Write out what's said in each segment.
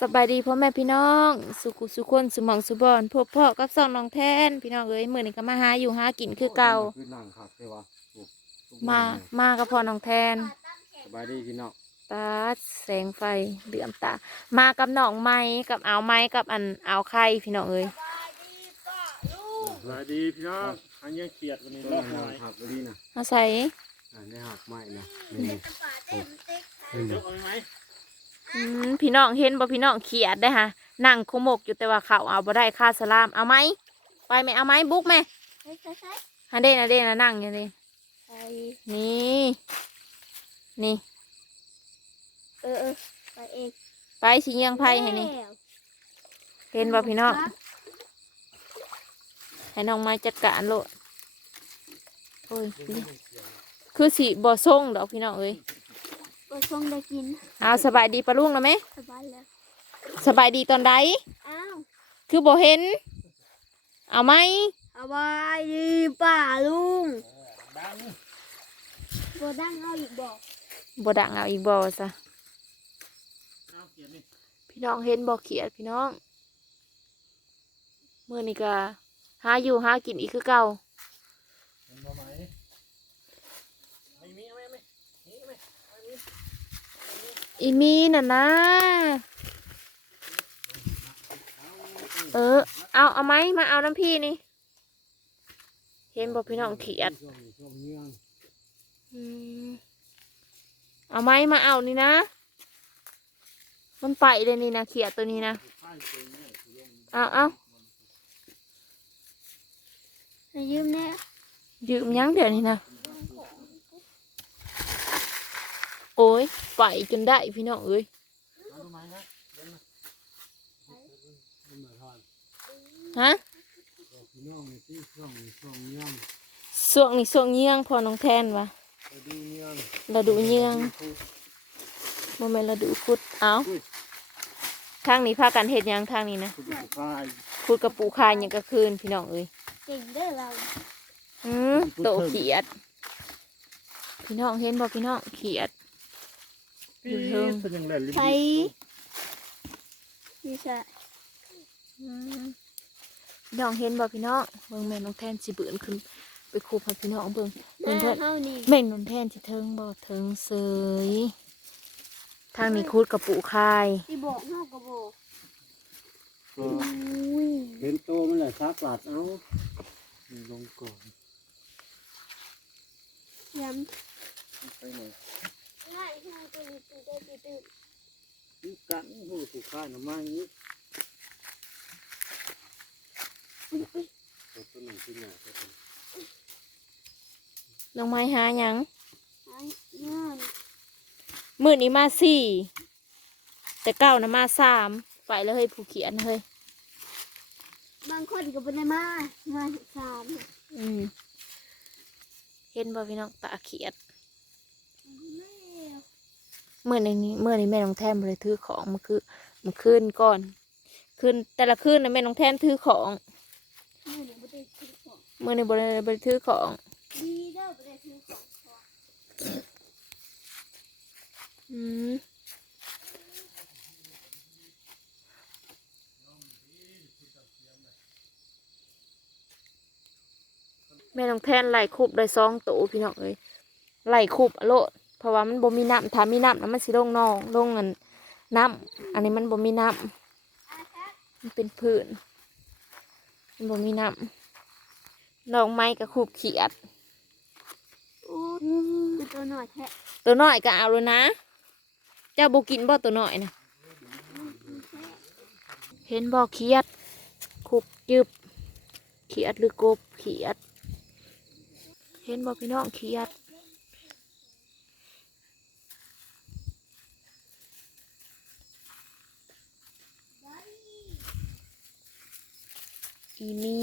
สบายดีพ่อแม่พี่น้อง สุขุสุคนสุหมองสุบอนพบพ่อกับสองน้องแทน พี่น้องเอ้ยมื้อนี้ก็มาหาอยู่หากินคือเก่า คือนั่งครับใช่ปะโอ้ทุกมาวันเนี่ยมากับพ่อน้องแทน สบายดีพี่น้องตาแสงไฟเหลื่อมตา มากับน้องไม้กับเอาวไม้กับอันเอาวไข่พี่น้องเอ้ยสวัสดีพี่น้องอันยังเขียดวันนี้ต้รนอบหนั่น่งอยครับดีนะเอาใส่อ่าได้หักไม้นะนี่โอ้นี่เดี๋ยวเอาไหมอืม พี่น้องเห็นบ่พี่น้องเขียดได้อฮะนั่งขมกอยู่แต่ว่าเขาเอาบ่ได้ค่าสลามเอาไหมไปไหมเอาไหมบุกไหมใช่ใช่ใช่ฮันเด่นะเด่นะนั่งอยู่นี่ใช่นี่นี่เออเออไปเองไปสิเยียงไพ่ให้นี่เห็นบ่พี่น้องให้น้องไม้จัดการโลดโอ้ยนี่คือสีบ่ส่งดอกพี่น้องเอ้ย ก็ช่วงได้กินเอาสบายดีปะลุงแล้วไหมสบายแล้วสบายดีตอนใดอ้าวคือบ่เห็น เอาไหมสบายดีป่าลุงดังบัวดังเอาอีกบอกบ่ดังเอาอีกบ่ซะเอาเขียดนี่พี่น้องเห็นบ่เขียดพี่น้องมื้อนี้ก็หาอยู่หากินอีกคือเก่า เห็นบ่ไหมไม่มีเอาไหมเอาไหมนี่เอาไหมเอาไหม อีมีน่ะนะ เออ เอาเอาไหมมาเอาน้ำพี่นี่ เห็นบ่พี่น้องเขียดช่วงนี้ช่วงเงี้ยงอืมเอาไหมมาเอานี่นะ มันไปเลยนี่นะเขียดตัวนี้นะไข่เต็มเลยเอาเอาให้ยืมแน่ยืมยังเดี๋ยวนี้นะ โอ้ยไปจนได้พี่น้องเอ้ยเอาทำไมนะเดินมาขึ้นมาทานฮะบอกพี่น้องนี่ที่ช่วงนี้ช่วงเงี้ยงส่วงนี่ส่วงเยียงพอน้องแทนวะไปดูเงี้ยงเราดูเยียงโมเมนเราดูคุดเอาทางนี้พากันเห็ดหยังทางนี้นะคุณผู้ชายคุดกระปูคายหยังกระคืนพี่น้องเอ้ยเก่งเด้อเราอืมโตเขียด พี่น้องเห็นบ่พี่น้องเขียด อยู่เทิงเป็นยังไงลิ้นใช่นี่ใช่อืมพี่น้องเห็นบ่พี่น้องเบิ่งแม่น้องแทนสิเบื่นขึ้น ไปคูบให้พี่น้องเบิ่งแม่เบิ่งเถิดเท่านี้แม่น้องแทนสิเทิงบ่เทิงเสยทางนี้คุดกระปูคายที่บอกเฮากระบอกก็อุ้ยเห็นโตมันแหละซักหลาดเอาลงก่อนย้ไปหน่อยำ ง่ายง่ายตัวนี้ตื่นเต้นตื่นเต้นนี่กันผู้ถูกฆ่าหน่อไม้นี้ตัวตัวหนึ่งที่หน้าตัวตัวน้องไม้หาหยังไอ้เงินมื้อนี้มาสี่แต่เก้านะมาสามไปแล้วเฮ้ยผู้เขียนเฮ้ยบางคนก็เป็นได้มามาสามเนี่ยอืมเห็นบ่พี่น้องตาเขียดแม่ เมื่อนี้เมื่อนี้แม่น้องแทนบ่ไปถือของมันคือมันขึ้นก่อน ขึ้นแต่ละคืนนะแม่น้องแทนถือของแม่เดี๋ยวไม่ได้ซื้อของเมื่อนี้บ่ได้บ่ไปถือของดีเด้อไม่ได้ซื้อของพออืมแม่น้องแทนไหลคูบได้สองตัวพี่น้องเอ้ยไหลคูบอะโลด เพราะว่ามันบ่มีน้ำถ้ามีน้ำแล้วมันสิลงนองลงเงินน้ำอันนี้มันบ่มีน้ำมันเป็นพื้นมันบ่มีน้ำดอกไม้กับคูบเขียดโอ้คือตัวหน่อยแท้ตัวน้อยก็เอาเลยนะ เจ้าบ่กินบ่ตัวน้อยนะเห็นบ่เขียดคุบจึบเขียดหรือกบเขียด เห็นบ่พี่น้องเขียด อีมี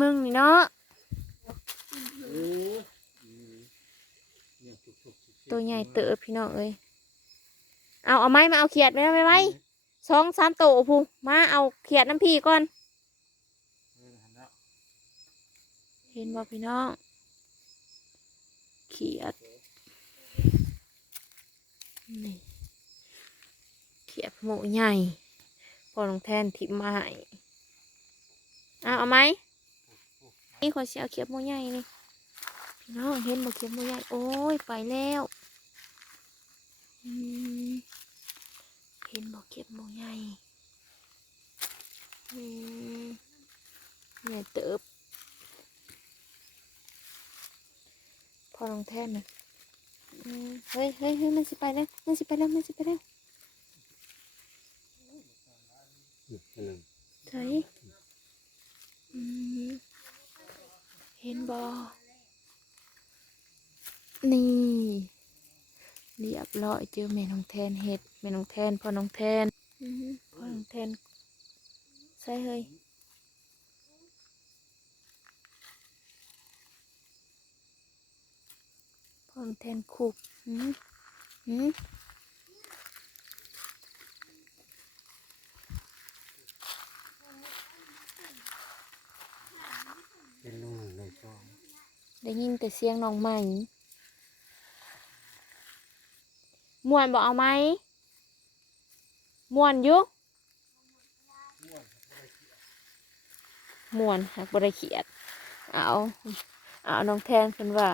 มึงนี่เนาะตัวใหญ่เต๋อพี่น้องเอ้ยเอาเอาไม้มาเอาเขียดไว้ไว้ไว้สองสามโตพูมาเอาเขียดน้ำพี่ก่อน เห็นบ่พี่น้อง เขียดนี่เขียดหมูใหญ่ พอน้องแทนทิมมาให้ เอาเอาไหมนี่ขอเสียเขียบโมใหญ่นี่พี่น้องเห็นบ่เขียบโมใหญ่โอ้ยไปแล้วอืมเห็นบ่เขียบโมใหญ่อืมเนี่ยเติบพอน้องแทนนะอืมเฮ้ยเฮ้ยเฮ้ยมันสิไปแล้วมันสิไปแล้วมันสิไปแล้วอืมใช่อืมเห็นบอ นี่ เรียบร้อยเจอแม่น้องแทนเห็ดแม่น้องแทนพ่อน้องแทนอือหือพ่อน้องแทนใส่เฮ้ยพ่อน้องแทนคุกอืมอืมเป็นลุงเลยช่องได้ยินแต่เสียงน้องใหม่ ม่วนบอกเอาไหมม่วนยุกม่วนหักบริเขียด เอาเอาน้องแทนเพิ่นว่า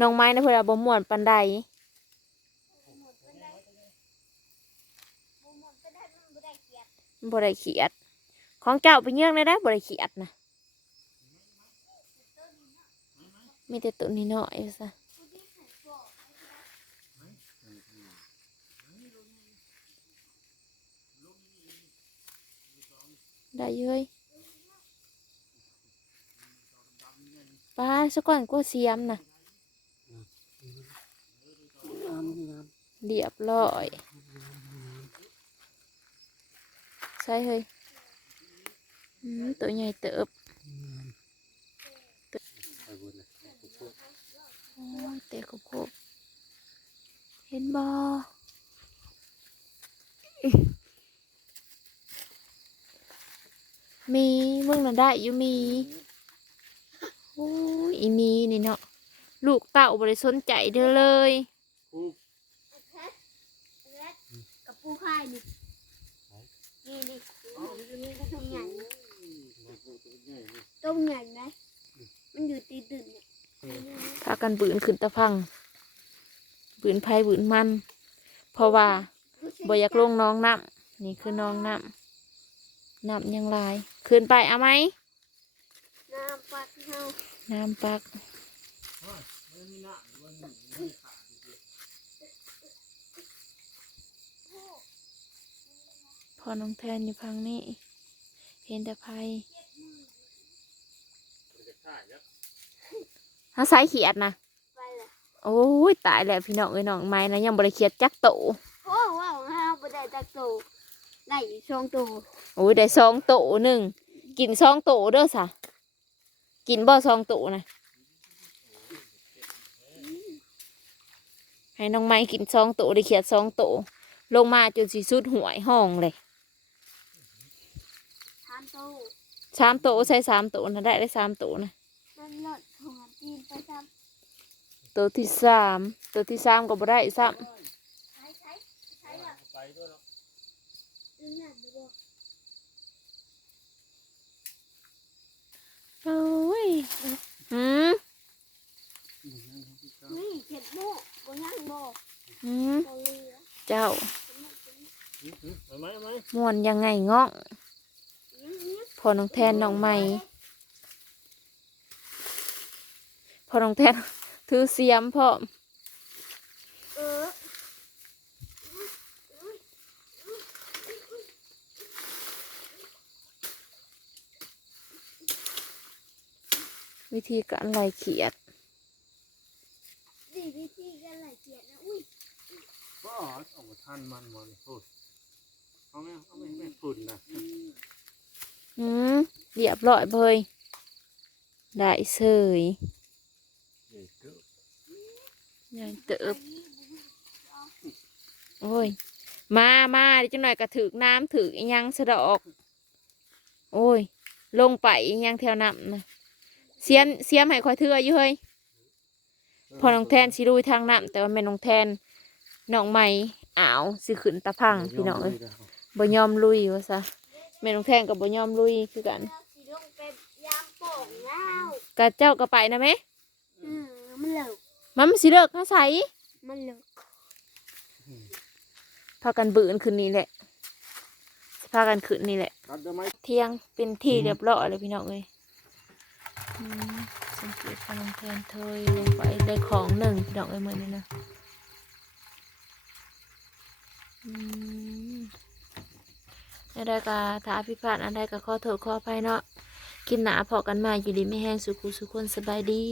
น้องไม้นะเพิ่นว่าบ่ม่วนปานใดบ่ได้เขียด ของเจ้าไปเยื่องได้ได้บ่ได้เขียดนะมีแต่ตัวนี้น้อยซะ ได้เย้ยปลาสก่อนก็เสียมนะเรียบร้อยใช่เฮ้ยอืมตัวใหญ่เติบำไปบนนะโอ้ยเตะขบขบเห็นบอ มีมึงน่ะได้อยู่มีโอ้ยอีมีนี่เนาะลูกเต่าบริสนใจเด้อเลยคูกับปูไข่นี่นี่นี่นี่ต้มใหญ่ต้มใหญ่ไหมมันอยู่ตีตื่นเนี่ยพากันบืนขึ้นตะพังบืนไผ่บืนมัน เพราะว่าบ่อยากลงน้องน้ำนี่คือน้องน้ำน้ำยังลาย ขึ้นไปเอาไหมน้ำปลาที่เฮาน้ำปักพอน้องแทนอยู่พังนี้ เห็นแต่ไผ่ถ้าสายเขียดนะไปเลยโอ้ยตายแล้วพี่น้องเอ้ยน้องไม้นะยังบริเขียดจักโตโอ้ว้าวห้าบ่ได้ตักโต ได้อีกสองตัวโอ้ยได้สองโตหนึ่งกินสองโตเด้อสะกินบ่สองโตนะให้น้องไม้กินสองโตได้เขียดสองโตลงมาจนสิสุดหวยห้องเลยทานโตสามโตใส่สามโตนะได้ได้สามโตนะมันหลดหัวจีนไปซ้ตัวที่สามตัวที่สามก็บ่ได้ซ้ำใช้ใช้ใช้แบบ ไปด้วยเนาะ ดึงหนักดูบ่ำ โอ้ยหืมนี่เข็ดโม่บ่ย่างบ่หืมบ่เหลือเจ้าเอาไหมเอาไหมม่วนยังไงง้องยังยังพอน้องแทนน้องใหม่พอน้องแทนถือเสียมพร้อมเออ วิธีการไล่เขียดดีวิธีกันหลายเกียรตินะอุ้ยก็เอามาท่านมันมันพูดเอาไหมเอาไหมไม่ฝุ่นนะอืมเรียบร้อยเบยได้เสยเด็กก็ใหญ่เติบโอ้ย มามาเดี๋ยวจังหน่อยก็ถึกน้ำถึกอิหยังสะดอก โอ้ย ลงไปอิหยังแถวน้ำนะ เสียมเสียมให้คอยเทืออยู่เฮ้ยพอน้องแทนสิลุยทางน้ำแต่ว่าแม่น้องแทนน้องใหม่อ้าวสิขึ้นตะพังพี่น้องเอ้ยบ่ยอมลุยว่าซะแม่น้องแทนกับบ่ยอมลุยคือกันเราสิลงไปยามโป่งแล้วกะเจ้าก็ไปนะแม่อืมมันเหลิกมันสิเลิกพาใสมันเหลิกพากันบืนคืนนี้แหละสิพากันคืนนี้แหละตัดได้ไหมเที่ยงเป็นที่เรียบร้อยเลยพี่น้องเอ้ยอืม สังเกตพลังแทนเทยลงไปได้ของหนึ่งดอกไอ้เหมือนี่นะอันใดก็ถ้าพิพาทอันใดก็ขอโทษขออภัยเนาะกินหนาพอกันมาอยู่ดีไม่แห้งสุขุสุขคนสบายดี